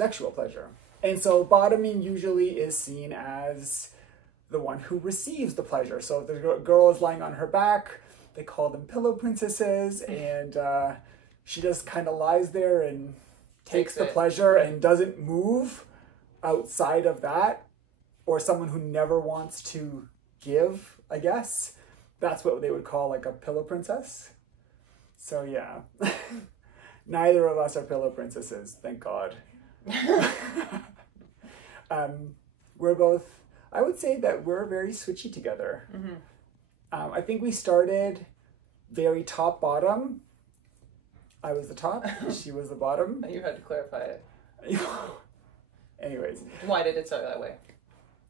sexual pleasure. And so bottoming usually is seen as the one who receives the pleasure. So if the girl is lying on her back, they call them pillow princesses, and she just kind of lies there and takes the pleasure and doesn't move outside of that, or someone who never wants to give, I guess. That's what they would call like a pillow princess. So yeah, neither of us are pillow princesses, thank God. We're both, I would say that we're very switchy together. I think we started very top bottom. I was the top, she was the bottom. You had to clarify it. Anyways. Why did it start that way?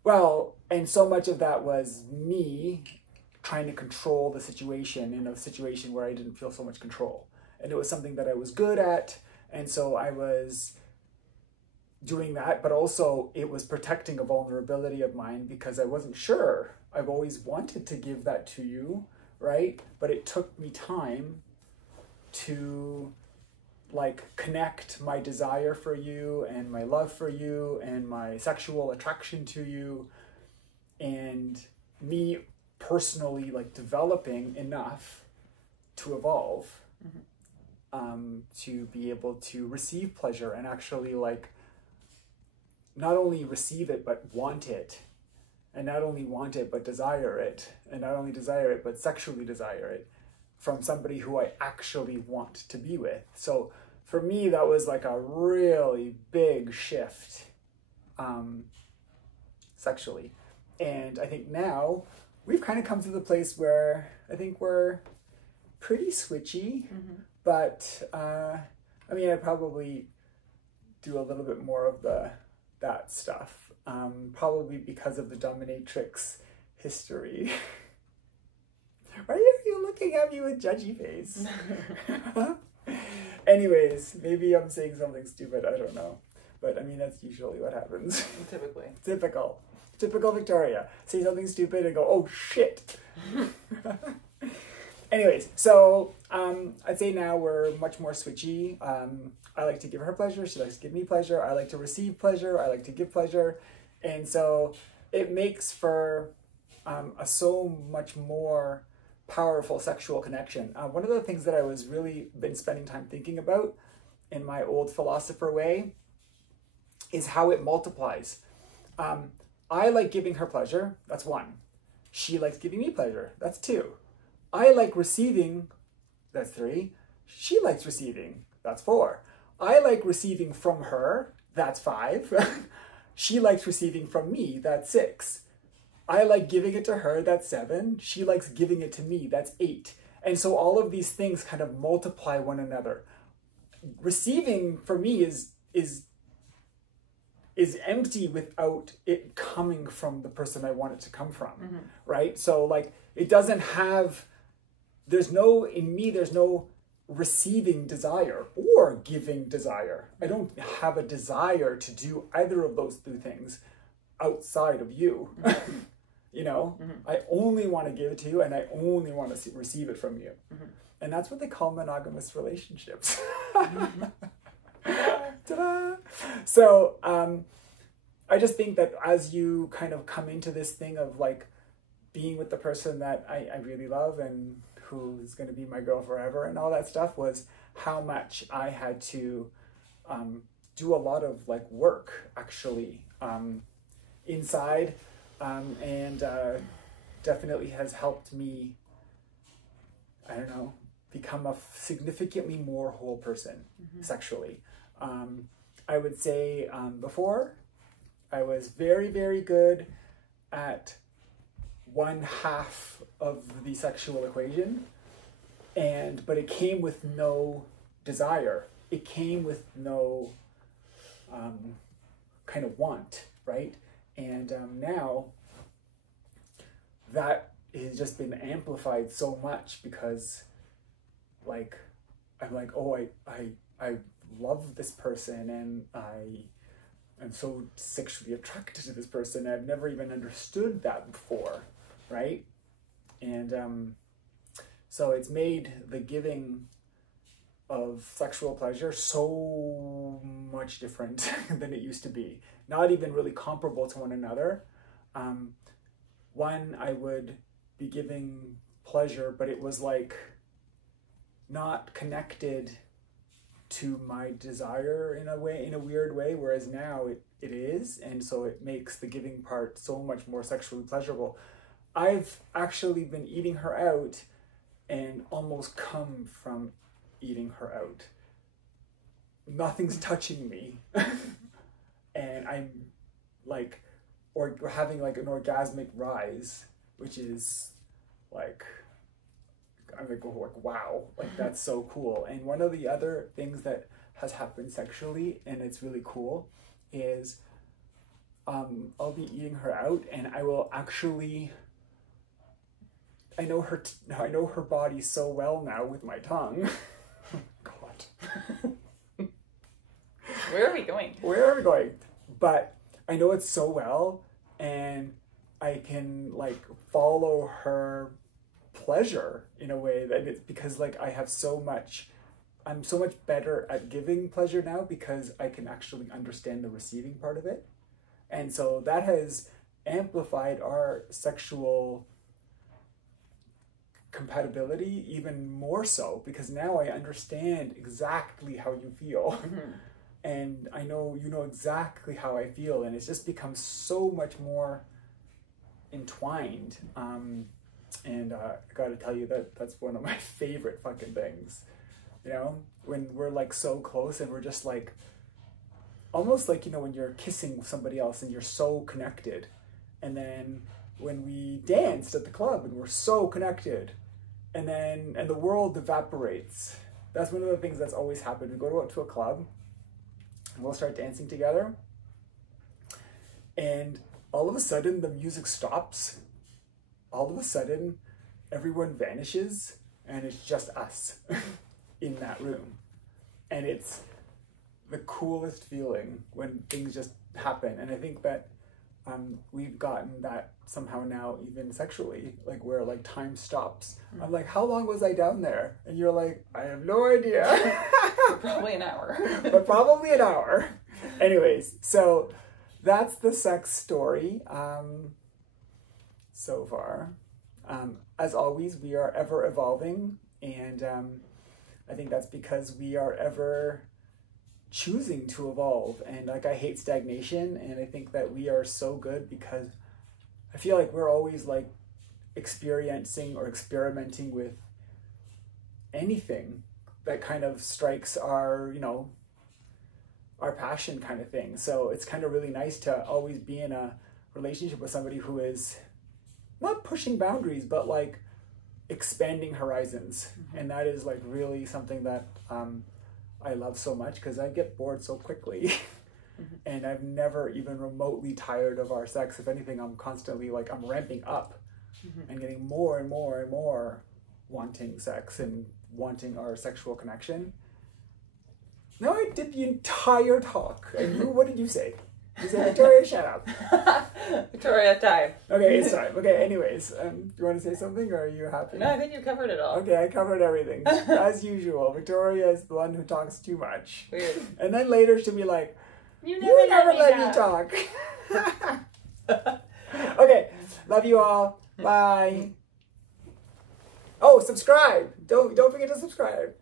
Well, and so much of that was me trying to control the situation in a situation where I didn't feel so much control. And it was something that I was good at, and so I was doing that, but also it was protecting a vulnerability of mine because I wasn't sure. I've always wanted to give that to you, right? But it took me time to like connect my desire for you and my love for you and my sexual attraction to you, and me personally like developing enough to evolve, to be able to receive pleasure and actually like not only receive it but want it, and not only want it but desire it, and not only desire it but sexually desire it from somebody who I actually want to be with. So for me, that was like a really big shift sexually. And I think now we've kind of come to the place where I think we're pretty switchy, but I mean, I probably do a little bit more of that stuff, probably because of the dominatrix history. Why are you looking at me with judgy face? Anyways, maybe I'm saying something stupid, I don't know. But I mean, that's usually what happens. Typically. Typical Victoria. Say something stupid and go, oh shit. Anyways, so I'd say now we're much more switchy. I like to give her pleasure, she likes to give me pleasure. I like to receive pleasure, I like to give pleasure. And so it makes for a so much more powerful sexual connection. One of the things that I was really been spending time thinking about in my old philosopher way is how it multiplies. I like giving her pleasure, that's 1. She likes giving me pleasure, that's 2. I like receiving, that's 3. She likes receiving, that's 4. I like receiving from her, that's 5. She likes receiving from me, that's 6. I like giving it to her, that's 7. She likes giving it to me, that's 8. And so all of these things kind of multiply one another. Receiving for me is empty without it coming from the person I want it to come from, right? So like it doesn't have, there's no receiving desire or giving desire. I don't have a desire to do either of those 2 things outside of you. You know, I only want to give it to you and I only want to receive it from you. And that's what they call monogamous relationships. Ta-da! So I just think that as you kind of come into this thing of like being with the person that I really love and who is going to be my girl forever and all that stuff, was how much I had to do a lot of like work actually inside, and definitely has helped me, I don't know, become a significantly more whole person sexually. I would say before I was very, very good at 1/2 of the sexual equation, but it came with no desire. It came with no kind of want, right? And now that has just been amplified so much because like I'm like, oh, I love this person and I'm so sexually attracted to this person. I've never even understood that before, right? And so it's made the giving of sexual pleasure so much different than it used to be. Not even really comparable to one another. One, I would be giving pleasure, but it was like not connected to my desire in a way, in a weird way, whereas now it is, and so it makes the giving part so much more sexually pleasurable. I've actually been eating her out and almost come from eating her out. Nothing's touching me. And I'm like, or having like an orgasmic rise, which is like, I'm like, oh, like, wow, like that's so cool. And one of the other things that has happened sexually, and it's really cool, is I'll be eating her out and I will actually, I know her body so well now with my tongue. God. Where are we going? Where are we going? But I know it so well, and I can like follow her pleasure in a way that it's because like I'm so much better at giving pleasure now because I can actually understand the receiving part of it. And so that has amplified our sexual compatibility even more so, because now I understand exactly how you feel. Mm-hmm. And I know you know exactly how I feel, and it's just become so much more entwined. And I gotta tell you that's one of my favorite fucking things. You know, when we're like so close and we're just like, almost like, you know, when you're kissing with somebody else and you're so connected. And then when we danced at the club and we're so connected, and the world evaporates. That's one of the things that's always happened. We go to a club and we'll start dancing together, and all of a sudden the music stops. All of a sudden everyone vanishes and it's just us in that room. And it's the coolest feeling when things just happen. And I think that we've gotten that somehow now, even sexually, like where like time stops. Mm. I'm like, how long was I down there? And you're like, I have no idea. Probably an hour. But probably an hour. Anyways, so that's the sex story so far. As always, we are ever evolving, and I think that's because we are ever choosing to evolve. And like, I hate stagnation, and I think that we are so good because I feel like we're always like experiencing or experimenting with anything that kind of strikes our, you know, our passion kind of thing. So it's kind of really nice to always be in a relationship with somebody who is not pushing boundaries, but like expanding horizons. Mm-hmm. And that is like really something that I love so much, because I get bored so quickly. Mm-hmm. And I've never even remotely tired of our sex. If anything, I'm constantly like, I'm ramping up. Mm-hmm. and getting more and more and more wanting sex and wanting our sexual connection. Now I did the entire talk. And you, what did you say? You said, Victoria, shut up. Victoria, time. Okay, it's time. Okay, anyways, do you want to say something, or are you happy? No, I think you covered it all. Okay, I covered everything. As usual, Victoria is the one who talks too much. Weird. And then later she'll be like, you never let me talk. Okay, love you all. Bye. Oh, subscribe. Don't forget to subscribe.